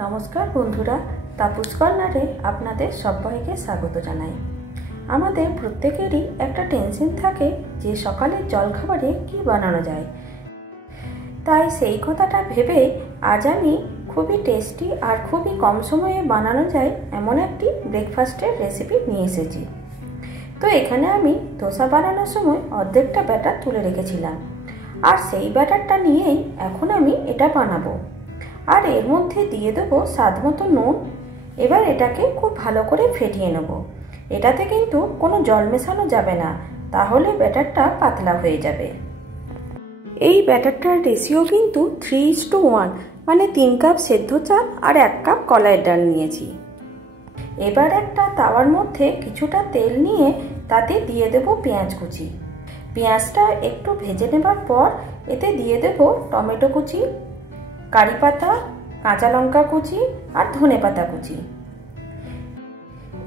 নমস্কার বন্ধুরা, তাপস কর্নারে আপনাদের সবাইকে স্বাগত জানাই। আমাদের প্রত্যেকেরই একটা টেনশন থাকে যে সকালের জলখাবারে কি বানানো যায়। তাই সেই কথাটা ভেবে আজ আমি খুবই টেস্টি আর খুবই কম সময়ে বানানো যায় এমন একটি ব্রেকফাস্টের রেসিপি নিয়ে এসেছি। তো এখানে আমি ধোসা বানানোর সময় অর্ধেকটা ব্যাটার তুলে রেখেছিলাম, আর সেই ব্যাটারটা নিয়েই এখন আমি এটা বানাবো। আর এর মধ্যে দিয়ে দেবো স্বাদ মতো নুন। এবার এটাকে খুব ভালো করে ফেটিয়ে নেব। এটাতে কিন্তু কোনো জল মেশানো যাবে না, তাহলে ব্যাটারটা পাতলা হয়ে যাবে। এই ব্যাটারটার রেশিও কিন্তু 3:1, মানে 3 কাপ সেদ্ধ চাল আর 1 কাপ কলাইয়ের ডাল নিয়েছি। এবার একটা তাওয়ার মধ্যে কিছুটা তেল নিয়ে তাতে দিয়ে দেব পেঁয়াজ কুচি। পেঁয়াজটা একটু ভেজে নেবার পর এতে দিয়ে দেব টমেটো কুচি, কারি পাতা, কাঁচা লঙ্কা কুচি আর ধনে পাতা কুচি।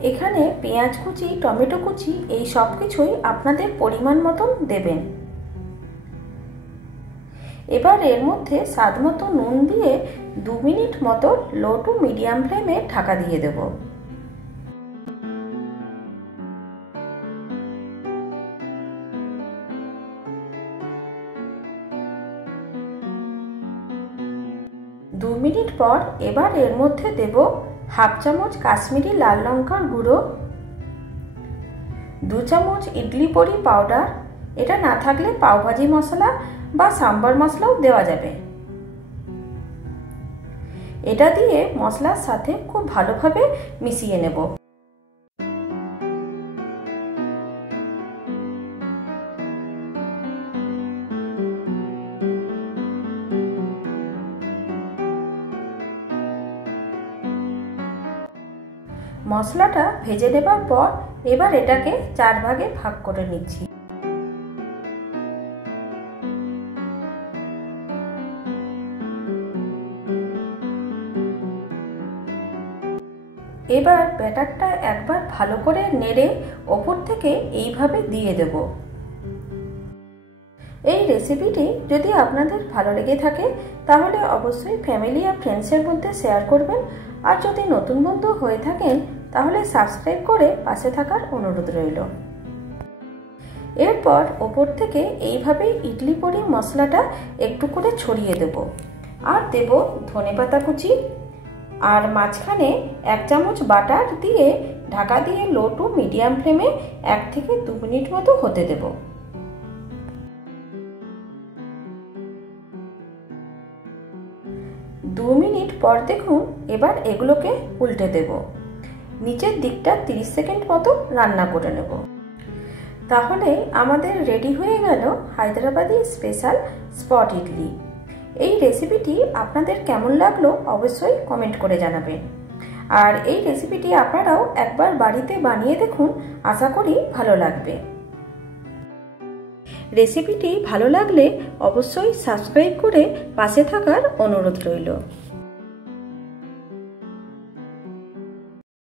এখানে পেঁয়াজ কুচি, টমেটো কুচি এই সব কিছুই আপনাদের পরিমাণ মতন দেবেন। এবার এর মধ্যে স্বাদ মতো নুন দিয়ে 2 মিনিট মতো লো টু মিডিয়াম ফ্লেমে ঢাকা দিয়ে দেব। দু মিনিট পর এবার এর মধ্যে দেব হাফ চামচ কাশ্মীরি লাল লঙ্কার গুঁড়ো, 2 চামচ ইডলি পরি পাউডার। এটা না থাকলে পাওভাজি মশলা বা সাম্বার মশলাও দেওয়া যাবে। এটা দিয়ে মশলার সাথে খুব ভালোভাবে মিশিয়ে নেব। মশলাটা ভেজে নেবার পর এবার এটাকে 4 ভাগে ভাগ করে নিচ্ছি। এবার ব্যাটারটা একবার ভালো করে নেড়ে ওপর থেকে এইভাবে দিয়ে দেব। এই রেসিপিটি যদি আপনাদের ভালো লেগে থাকে তাহলে অবশ্যই ফ্যামিলি আর ফ্রেন্ডসের মধ্যে শেয়ার করবেন, আর যদি নতুন বন্ধু হয়ে থাকেন তাহলে সাবস্ক্রাইব করে পাশে থাকার অনুরোধ রইল। এরপর ওপর থেকে এইভাবে ইডলি পরি মশলাটা একটু করে ছড়িয়ে দেব, আর দেব ধনেপাতা কুচি, আর মাঝখানে 1 চামচ বাটার দিয়ে ঢাকা দিয়ে লো টু মিডিয়াম ফ্লেমে 1 থেকে 2 মিনিট মতো হতে দেব। দু মিনিট পর দেখুন এবার এগুলোকে উল্টে দেব। নিচের দিকটা 30 সেকেন্ড মতো রান্না করে নেব। তাহলে আমাদের রেডি হয়ে গেল হায়দ্রাবাদি স্পেশাল স্পট ইডলি। এই রেসিপিটি আপনাদের কেমন লাগলো অবশ্যই কমেন্ট করে জানাবেন। আর এই রেসিপিটি আপনারাও একবার বাড়িতে বানিয়ে দেখুন, আশা করি ভালো লাগবে। রেসিপিটি ভালো লাগলে অবশ্যই সাবস্ক্রাইব করে পাশে থাকার অনুরোধ রইল।